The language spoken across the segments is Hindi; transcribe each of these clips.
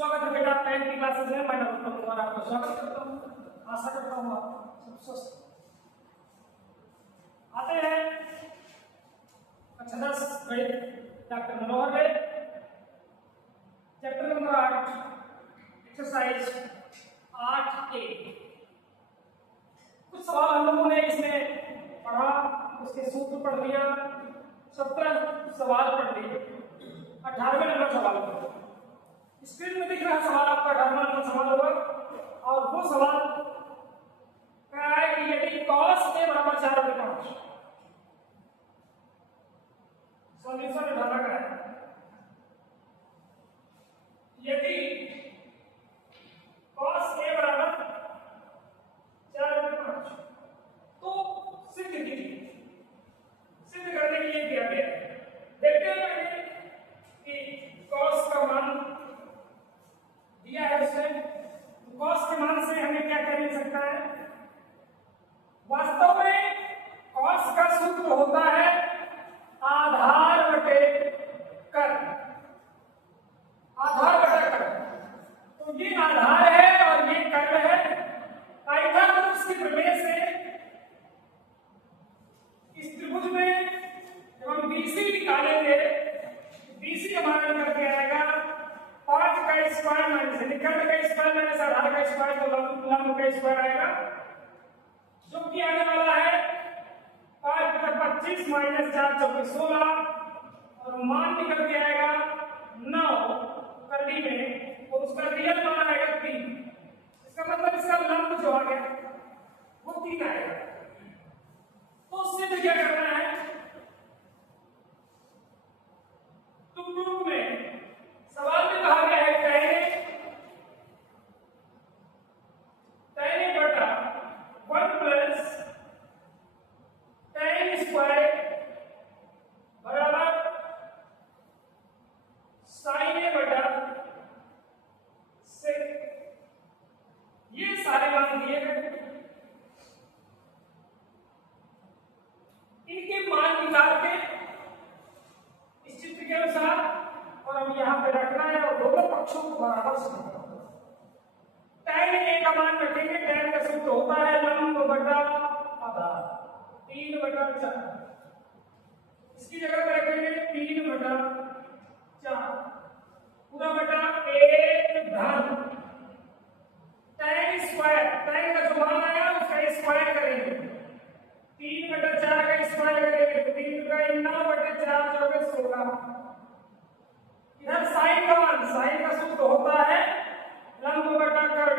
स्वागत है बेटा 10th की क्लासेस में। मैं डॉक्टर कुमार आपका स्वागत करता हूँ। आशा करता हूँ आप सब स्वस्थ आते हैं। अच्छा 10 गणित डॉक्टर मनोहर है, चैप्टर नंबर 8 एक्सरसाइज 8A। कुछ सवाल हम लोगों ने इसमें पढ़ा, उसके सूत्र पढ़ लिया, 17 सवाल पढ़ लिए, 18वें नंबर सवाल पढ़। स्क्रीन में दिख रहा सवाल आपका 18वां नंबर सवाल होगा और वो सवाल कह रहा है कि यदि cos a बराबर 4/5 सॉल्यूशन में डाला गया है, यदि cos a बराबर 4/5 तो सिद्ध कीजिए। सिद्ध करने के लिए दिया गया है, देखते हैं कि cos का मान दिया है उसने। cos के मान से हमें क्या क्या मिल सकता है? वास्तव में cos का सूत्र होता है आधार बटे कर्ण। आधार बटा कर्ण, तो ये आधार है और ये कर्ण है। पाइथागोरस की प्रमेय से इस त्रिभुज में जब हम BC निकालेंगे, BC हमारा निकल के आएगा 5 का स्क्वायर माइनस कर्ण का स्क्वायर माइनस आधार का स्क्वायर, तो लंब का स्क्वायर आएगा, जो कि आने वाला है 5 बटा 25 माइनस 4 चौके 16 और मान निकल के आएगा 9 करनी में, और उसका रियल मान आएगा 3। इसका मतलब इसका लंब जो आ गया वो 3 आएगा। तो सिद्ध क्या करना है? तो प्रूफ में सवाल में कहा गया है tan बटा 1 प्लस tan स्क्वायर बराबर sin a बटा 6। ये सारे मान दिए गए, इनके मान निकाल के इस चित्र के अनुसार और हम यहाँ पे रखना है और दोनों पक्षों को बराबर समझना है। tan a का मान रखेंगे, tan का सूत्र होता है लंब बटा आधार 3 बटा 4। इसकी जगह पे रखेंगे 3 बटा 4 पूरा बटा 1 धन tan स्क्वायर, tan का जो मान आया उसका स्क्वायर करेंगे, 3 बटा 4 का स्क्वायर करेंगे तो 3 का 9 बटे 4 चौके 16। इधर साइन का मान, साइन का सूत्र होता है लंब बटा कर्ण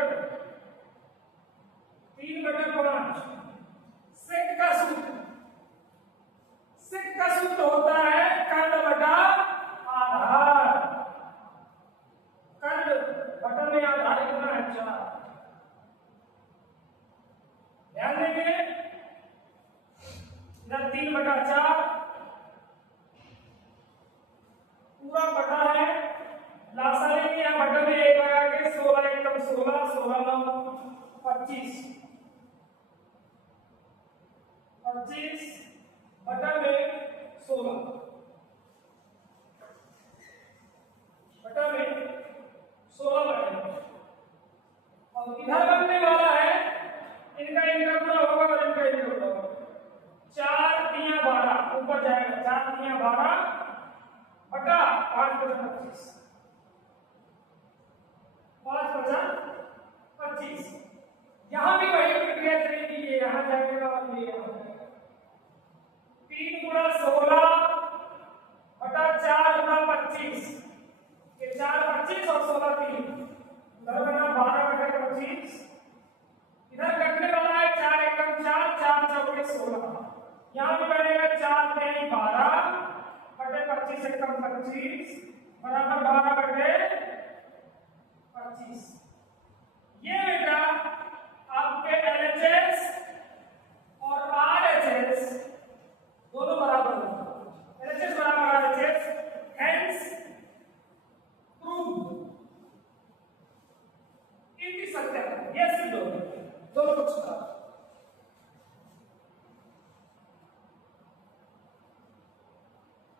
3 बटा 5। सेक का सूत्र होता है कर्ण बटा आधार। कर्ण बटा में आधार कितना है? 4। ध्यान देंगे इधर 3 बटा 4 पूरा बटा है, लासारी में यहाँ बटा में 1 लगा के 16 एकम 16, 16 9 25 बटा में 16 बटा में 16 बटे। और इधर बनने वाला है इनका पूरा होगा और इनका होगा 4 3 12 ऊपर जाएगा, 4 3 12 बटा 5 बटा 25, 5 बटा 25। यहां भी वही प्रक्रिया चलेगी, ये यहां जाएगा और ये यहां जाएगा। 3 गुणा 16 बटा 4 गुणा 25, ये 4 25 और 16 3, इधर बना 12 बटा 25। इधर कटने वाला है 4 एकम 4, 4 चौके 16। यहां भी बनेगा 4 3 12 बटे 25 एकम 25 बराबर 12 बटे 25। ये बेटा आपके LHS और RHS दोनों बराबर होंगे। LHS बराबर RHS, हेंस प्रूव्ड। इनकी सत्य ये सिद्ध हो गया दोनों पक्ष का।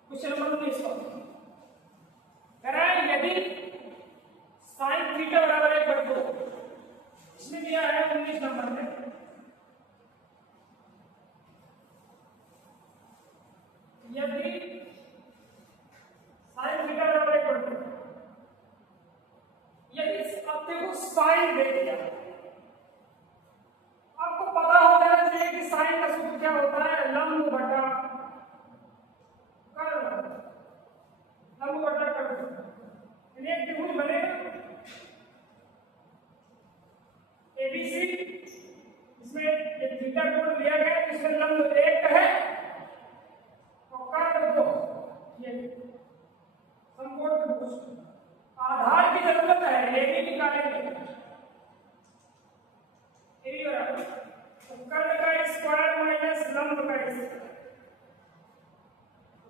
क्वेश्चन नंबर 19 कह रहा है यदि sin यदि साइन थीटा बराबर 1/2, यदि अब देखो साइन दे दिया, आपको पता हो जाना चाहिए कि साइन का सूत्र क्या होता है, लंब बटा कर्ण, लंब बटा कर्ण। एक त्रिभुज बनेगा एबीसी, इसमें एक थीटा कोण लिया गया, इसमें लंब 1 है और कर्ण 2, ये समकोण त्रिभुज। आधार की जरूरत है, ये भी निकालेंगे, ये बराबर कर्ण का स्क्वायर माइनस लंब का स्क्वायर,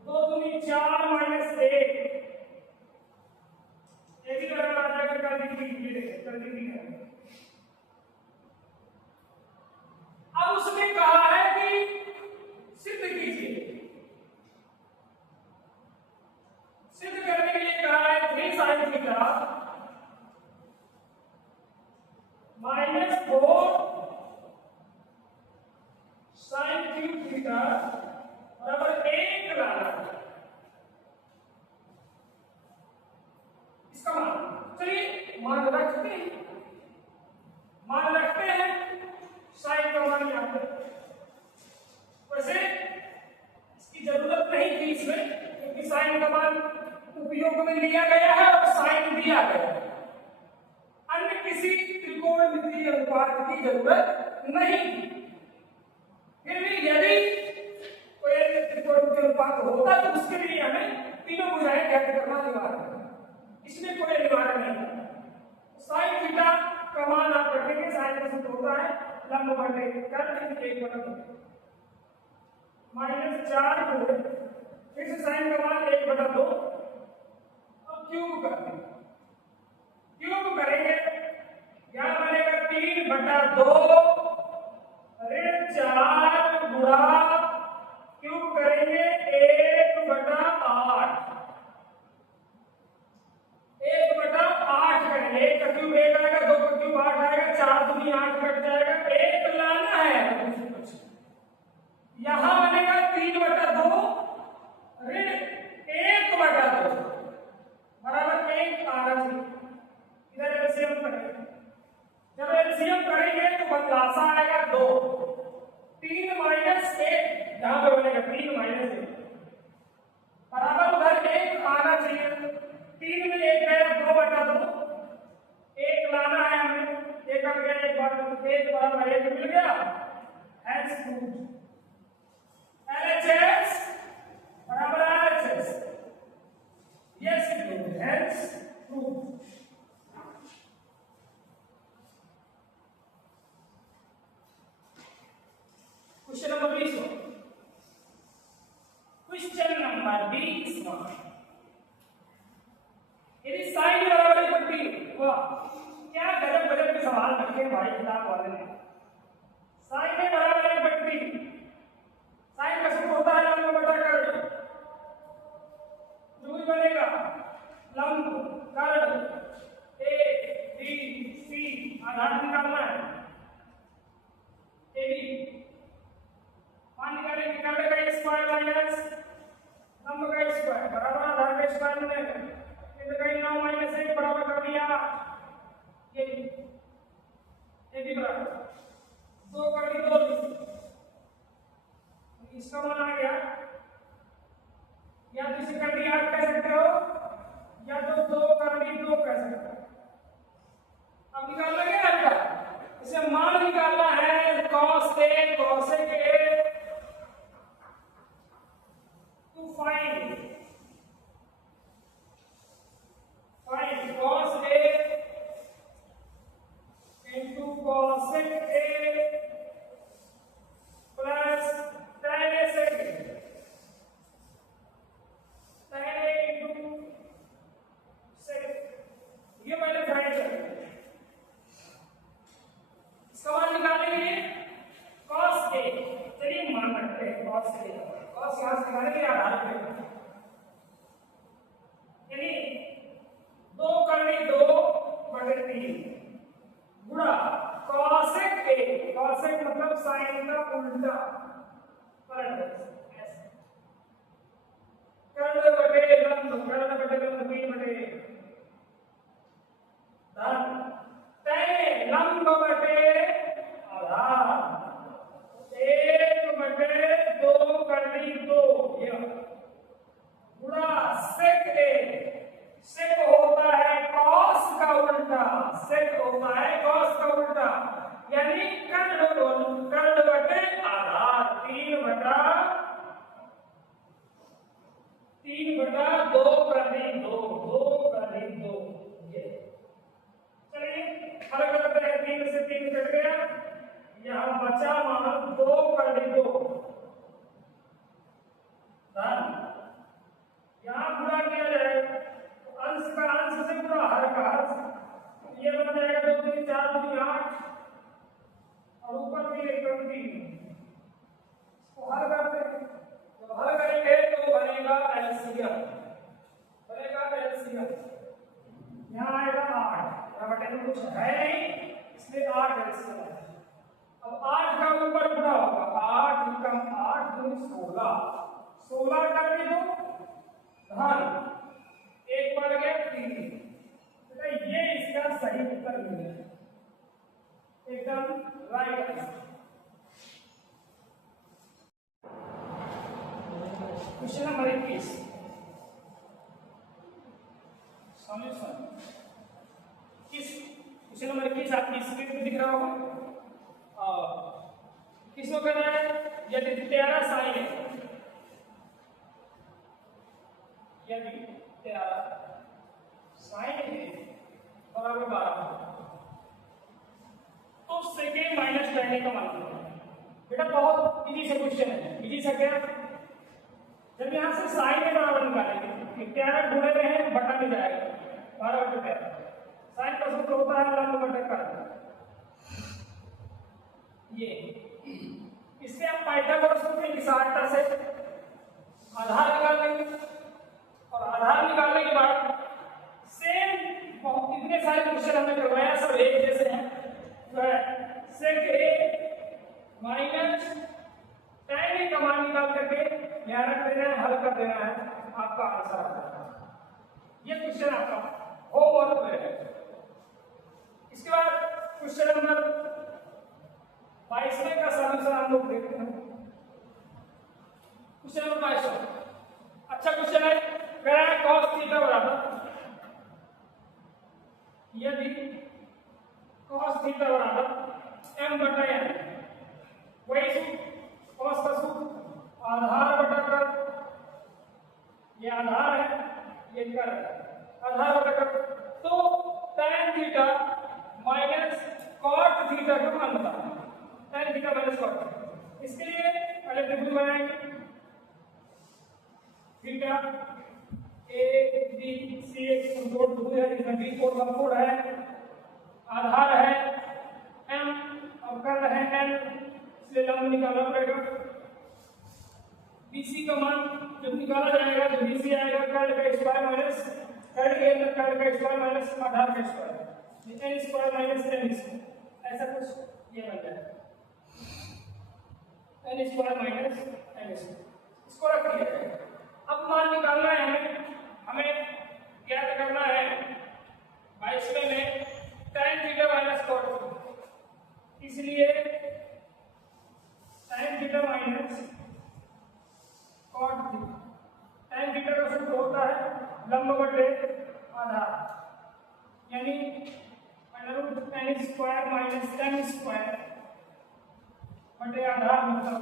2 दूनी 4 माइनस 1, ये भी बराबर आ जाएगा कर दी। अब उसने कहा है कि सिद्ध कीजिए, सिद्ध करने के लिए कहा है 3 sin theta -4 sin cube theta बराबर 1 लाना। इसका मान चलिए मान रखते हैं, साइन का मान यहाँ पे, वैसे इसकी जरूरत नहीं थी इसमें, क्योंकि साइन का मान उपयोग में लिया गया है और साइन दिया गया है, अन्य किसी त्रिकोणमितीय अनुपात की जरूरत नहीं। फिर भी यदि कोई त्रिकोणमितीय अनुपात होता तो उसके लिए हमें तीनों भुजाएं ज्ञात करना अनिवार्य है, इसमें कोई अनिवार्य नहीं है। साइन थीटा का मान आप रखेंगे, साइन का सूत्र होता है लंब बटे कर्ण -1/2, फिर से साइन का मान 1/2, अब क्यूब करेंगे, क्या बनेगा 3/2 ऋण 4 गुणा क्यूब करेंगे 1/8, 1/8 करेंगे, 1 का क्यूब 1 आएगा, 2 का क्यूब 8 आएगा, 4 दूनी 8 कट जाएगा, 1 लाना है। यहां बनेगा 3/2 ऋण 1/2 बराबर 1 आना चाहिए। इधर एलसीएम करेंगे, जब एलसीएम करेंगे तो बदलासा आएगा 2, 3 - 1 यहां पे बनेगा 3 - 1 बराबर उधर 1 आना चाहिए। 3 में 1 गया 2/2, 1 लाना है हमें, 1 आ गया 1 बार 1 बराबर 1 मिल गया, हेंस प्रूव्ड। LHS बराबर RHS, yes proved, hence proved. Question number 20, question number 20, यदि साइन बराबर 1/3, वाह क्या गजब के सवाल रखे भाई किताब वाले ने। साइन बराबर 1/3, साइन का सूत्र होता है लंब बटा कर्ण, जो भी बनेगा लंब कर्ण ए बी सी, आधार निकालना है ए बी, मान निकालेंगे कर्ण का स्क्वायर माइनस लंब का स्क्वायर बराबर आधार का स्क्वायर बनेगा, इधर का 9 - 1 बराबर कर दिया ये भी बराबर 3/2 ये। चलिए हल करते हैं। 3 से 3 कट गया, यहाँ बचा मान 2/2 धन। यहाँ गुणा किया जाएगा तो अंश का अंश से गुणा हर का हर, ये बन जाएगा 2 3 4 2 8 और ऊपर भी 1 2 3। इसको हल करते हैं, जब हल करेंगे तो बनेगा एलसीएम। यहाँ आएगा 8, बटे में कुछ है नहीं इसलिए 8 एलसीएम। अब 8 का ऊपर गुणा होगा, 8 कम 8 दूनी 16, 16 कर भी दो धन, 1 बढ़ गया 3। तो ये इसका सही उत्तर मिलेगा, एकदम right answer. Question number 21 solution. Question number 21 आपकी स्क्रीन पे दिख रहा होगा। किसको करना है? यदि 13 साइन है, यदि 13 साइन है बराबर 12 तो सेकेंड माइनस करने का मान लो। बेटा बहुत इजी से क्वेश्चन है, इजी से क्या, जब यहां से साइन के बराबर निकालेंगे 13 गुणे में है बटा में जाएगा 12/13। साइन का सूत्र होता है लंब बटे कर्ण। ये इससे आप पाइथागोरस सूत्र की सहायता से आधार निकाल लेंगे और आधार निकालने के बाद सेम इतने सारे क्वेश्चन हमने करवाया सब एक जैसे हैं। सेक ए माइनस tan ए का मान निकाल करके यहाँ रख देना है, हल कर देना है, आपका आंसर आ जाएगा। ये क्वेश्चन आपका होमवर्क है। इसके बाद क्वेश्चन नंबर 22 का सॉल्यूशन हम लोग देखते हैं। क्वेश्चन नंबर 22 अच्छा क्वेश्चन है। कह रहा है cos थीटा बराबर, यदि cos थीटा बराबर m बटा n, वही सूत्र cos का सूत्र आधार बटा कर, ये आधार है ये कर, आधार बटा कर, तो tan theta minus cot theta का मान बता, tan थीटा माइनस cot। इसके लिए पहले त्रिभुज बनाएंगे, थीटा ए बी सी एक जोड़ त्रिभुज है जिसमें बी कोण का कोण है, आधार है m और कर्ण है n, इसलिए लंब निकालना पड़ेगा। BC का मान जब निकाला जाएगा तो BC आएगा कर्ण का स्क्वायर माइनस कर्ण के अंदर कर्ण का स्क्वायर माइनस आधार का square, n square minus n square, ऐसा कुछ ये बन जाएगा n square minus n square. इसको रख दिया जाएगा। अब मान निकालना है हमें ज्ञात करना है 22वें में tan theta minus cot theta, इसलिए tan theta minus cot theta, tan theta का सूत्र होता है लंब बटे आधार, यानी √n square minus n square बटे आधार मतलब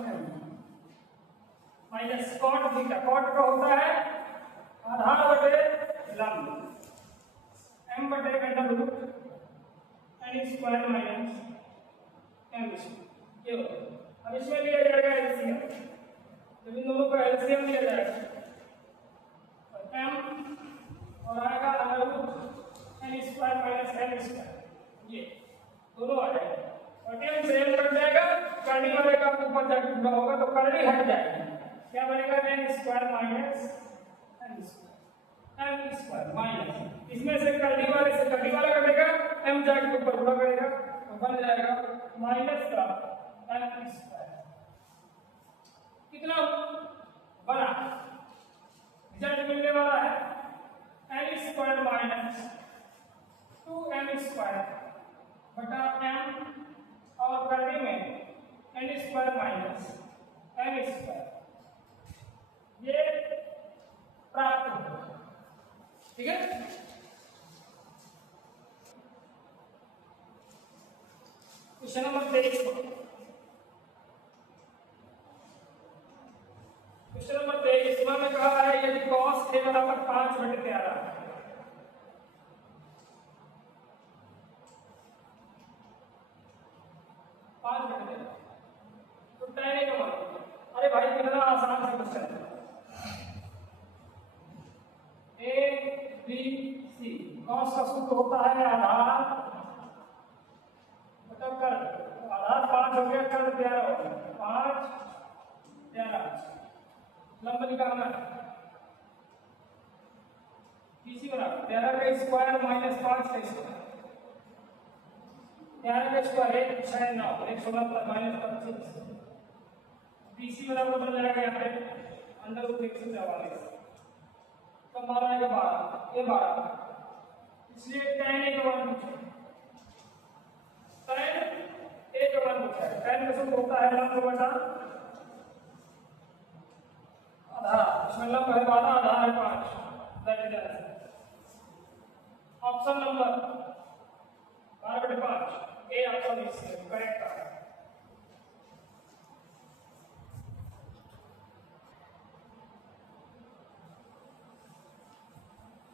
माइनस cot थीटा। cot का होता है आधार बटे लंब, m बटे √n square minus m square. ये होगा। अब इसमें लिया जाएगा एलसीएम, जब इन दोनों का एलसीएम लिया जाएगा तो m और आएगा √n square minus m square, ये दोनों आ जाएगा और m से m कट जाएगा, कर्णी वाले का ऊपर जाके जुड़ा होगा तो कर्णी हट जाएगी, क्या बनेगा n square minus n square minus, इसमें से कर्णी वाले से कर्णी वाला कटेगा, m जाके ऊपर जुड़ा करेगा तो बन जाएगा माइनस का n स्क्वायर। कितना बड़ा रिजल्ट मिलने वाला है n square minus 2m square बटा m और कर्णी में n square minus m square, ये प्राप्त होगा। ठीक है, क्वेश्चन नंबर 23। क्वेश्चन नंबर 23 में कहा है यदि cos बराबर 5/13, 5/13। तो tan a का मान, अरे भाई कितना आसान सा क्वेश्चन है। ए बी सी, कॉस का सूत्र होता है आधार बटा कर्ल। आधार 5 हो गया, कर्ल 13 हो गया, 5 13। लंब निकालना है, बीसी बराबर 13 का स्क्वायर माइनस 5 का स्क्वायर, 13 का स्क्वायर 1 6 9 116 माइनस 25। बीसी बराबर बन जाएगा यहाँ पे अंडर रूट 144। कब 12 आएगा, 12 ये 12, इसलिए tan a का मान पूछा, tan a का मान पूछा है। tan का सूत्र होता है लंब बटा आधार, इसमें लंब है 12, आधार है 5, that is answer. Option number 12/5 A option is correct.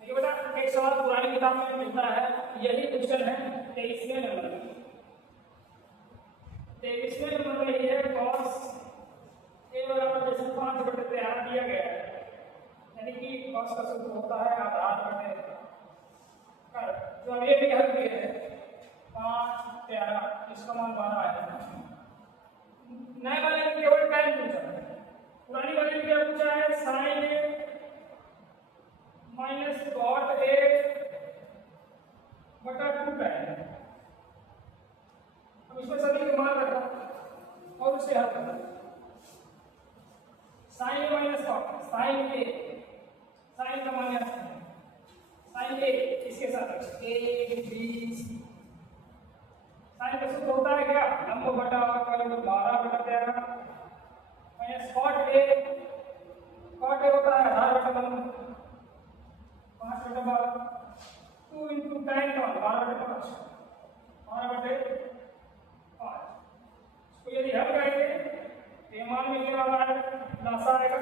देखिए बेटा, एक सवाल पुरानी किताब में मिलता है, यही क्वेश्चन है 23वें नंबर में। 23वें नंबर में ये है cos a बराबर जैसे 5/13 दिया गया है, यानी कि cos का सूत्र होता है आधार बटे कर्ल। तो अब ये भी हल किए हैं 5 13, इसका मान 12 आएगा। नए वाले में केवल tan पूछा है, पुरानी वाले में क्या पूछा है, sin a minus cot a बटा 2 tan। अब इसमें सभी के मान रखा और उसे हल करना। sin a minus cot, sin a, sin का मान यहाँ sin a इसके साथ a b c। sin का सूत्र होता है क्या, लंब बटा कर्ल 12/13 माइनस cot a होता है आधार बटा लंब 5/12, 2 into tan का 12/5, 12/5। इसको यदि हल करेंगे तो ये मान मिलने वाला है, लासा आएगा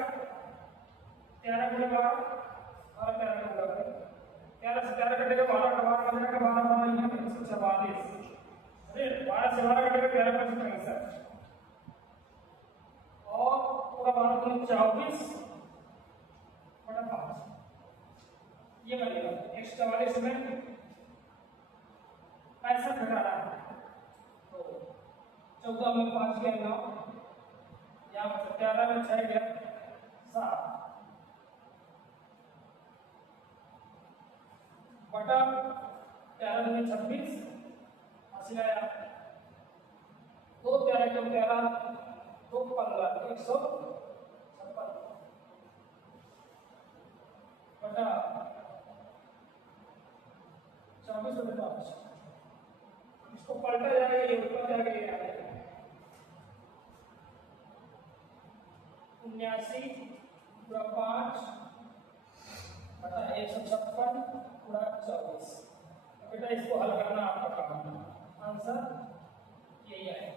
13 गुणे 12, 13 से 13 कटेगा, 12 का 12 बन जाएगा, 12 12 यहाँ 144। अरे 12 से 12 कटेगा, 13 का 65 और पूरा 12 तो 24/5 ये बनेगा। 144 में 65 घटा रहा है, तो 14 में 5 गया 9, यहाँ पर 13 में 6 गया 7 बटा 13 में 26 हासिल आया, 2 13 कम 13 2 15 156 बटा 24/5। इसको पलटा जाएगा, ये ऊपर जाएगा, ये आ जाएगा 79 पूरा 5 बटा 156 पूरा 24। बेटा इसको हल करना आपका काम है, आंसर यही आएगा।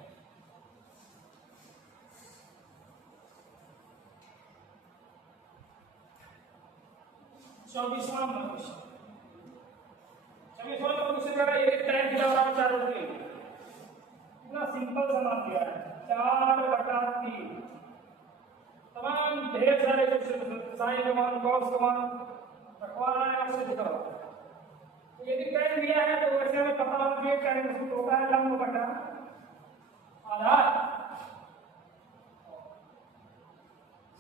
चौबीसवां नंबर क्वेश्चन करा, ये tan थीटा बराबर 4/3। इतना सिंपल समान दिया है, 4/3। तमाम ढेर सारे क्वेश्चन साइन का मान cos का मान रखवा रहा है आपसे, दिखाओ। यदि tan दिया है तो वैसे हमें पता होना चाहिए tan का सूत्र होता है लंब बटा आधार।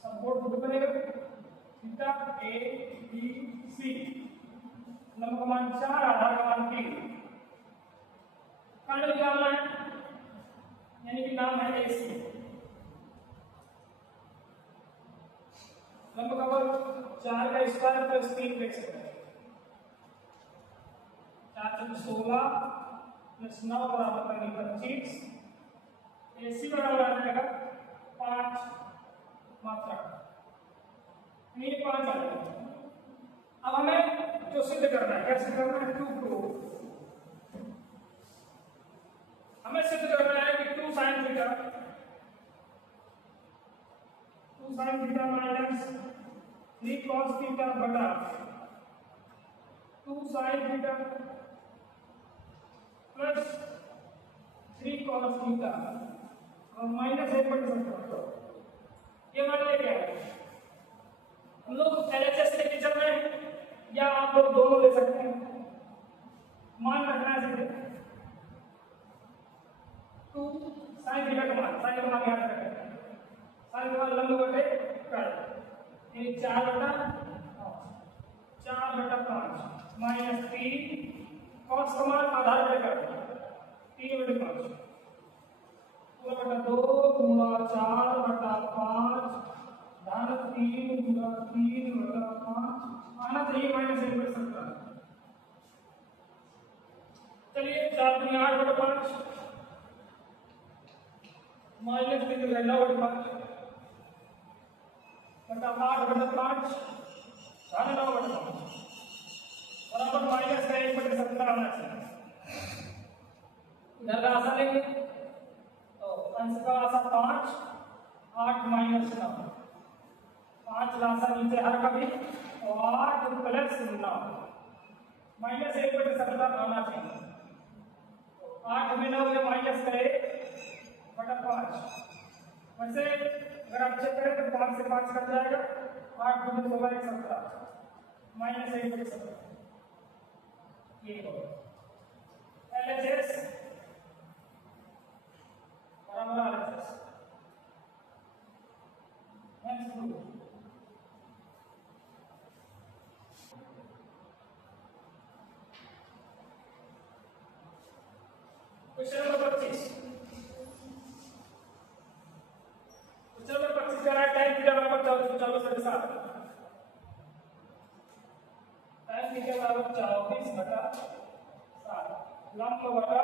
सपोर्ट पुट करेगा थीटा a b c, लंब का मान 4, आधार का मान 3। कर्ल निकालना है, यानी कि नाम है AC। लंब का वर्ग 4 का स्क्वायर प्लस 3 का स्क्वायर, 4 × 16 प्लस 9 बराबर 25। AC बराबर आ जाएगा 5 मात्रा, ये 5 आ जाएगा। अब हमें जो सिद्ध करना है, कैसे करना है, 2 प्रूव। हमें सिद्ध करना है कि 2 sin theta minus 3 cos theta बटा 2 sin theta plus 3 cos theta और माइनस 1/17। ये मान लिया क्या है? हम लोग एलएचएस लेके चल रहे हैं या आप लोग दोनों ले सकते हैं, मान रखना है सीधे 2 sin थीटा का मान, sin का मान याद रखें, sin का मान लंब बटे कट, यानी 4/5 माइनस 3 cos का मान आधार बटे कट 3/5 पूरा बटा 2 गुणा 4/5 धन 3 गुणा 3/5 आना चाहिए -1/17। चलिए 4 गुणा 8/5 माइनस 3/9/5 बटा 8/5 धन 9/5 बराबर -1/17 आना चाहिए। इधर का आंसर लेंगे तो अंश का आंसर 5 8 माइनस 9 5 लासा नीचे हर कभी और 8 प्लस 9 -1/17 आना चाहिए। 8 में 9 या माइनस करे बटा 5, वैसे अगर आप चेक करें तो 5 से 5 कट जाएगा, 8 गुणे 16 1 17 -1/17 ये हो एलएचएस बराबर RHS. Next group question number 25 का राइट टाइम थीटा बराबर 24 के साथ टाइम थीटा बराबर 24/7 लंब बटा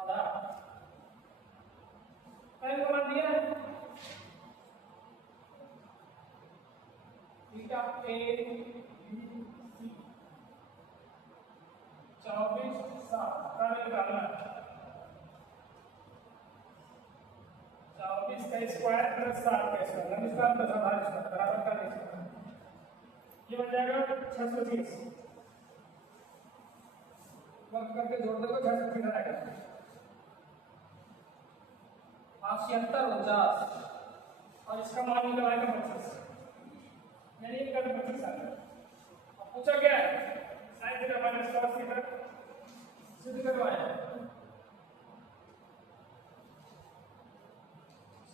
आधा टाइम का मान दिया है थीटा ए बी सी 24/7 का निकालना 24 का स्क्वायर प्लस 7 का स्क्वायर लंब स्क्वायर प्लस आधार स्क्वायर बराबर का नहीं, ये बन जाएगा 630 वर्ग करके जोड़ दो 630 आएगा 76 और इसका मान निकलाएगा 25 यानी इनका 25 आ गया। अब पूछा क्या है sin theta minus cos theta सिद्ध करवाया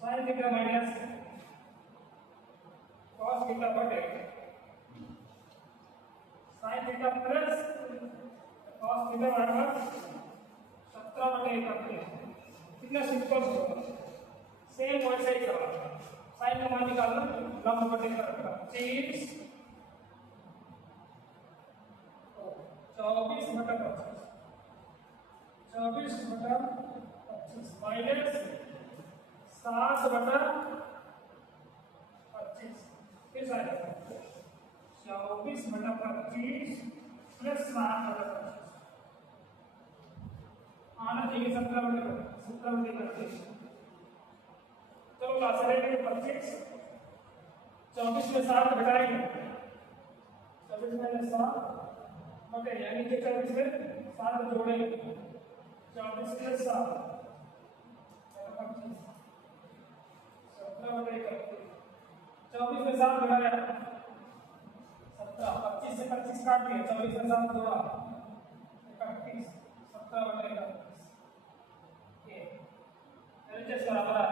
sin theta minus cos theta बटे sin theta plus cos theta बराबर 17/31। कितना सिंपल होगा, सेम वैसे ही करना। sin का मान निकालना लंब बटे कट 25 24/25 माइनस 7/25 किस आएगा 24/25 प्लस 7/25 आना चाहिए 17/25। चलो लास्ट रहेंगे 25 24 में 7 घटाएंगे 24 में 7 बटे यानी कि 24 में 7 जोड़ेंगे 24 में 7 25 17/31 24 में 7 घटाया 17 25 से 25 काट दिया 24 में 7 जोड़ा 31 17/31 ये एलएचएस बराबर है